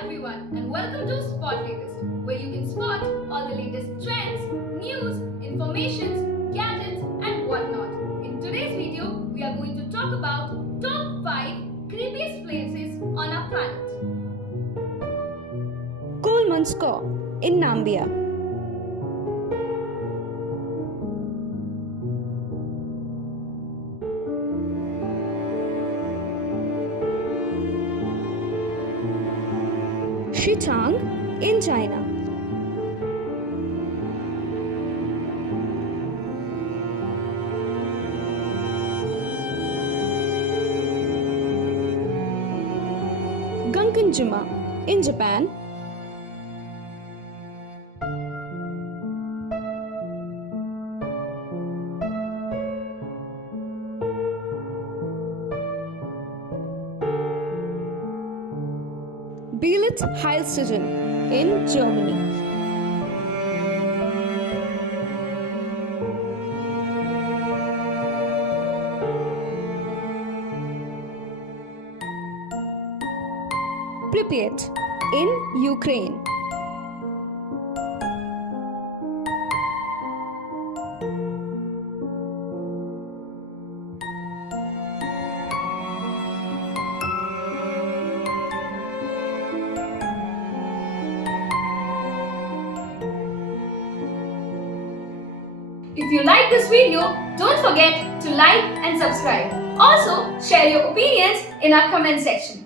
everyone, and welcome to Spotlatest, where you can spot all the latest trends, news, informations, gadgets, and whatnot. In today's video, we are going to talk about top 5 creepiest places on our planet. Coleman's Cove in Namibia. Shichang in China. Gunkanjima in Japan. Belitz Heilstegen in Germany. Pripyat in Ukraine. If you like this video, don't forget to like and subscribe. Also, share your opinions in our comment section.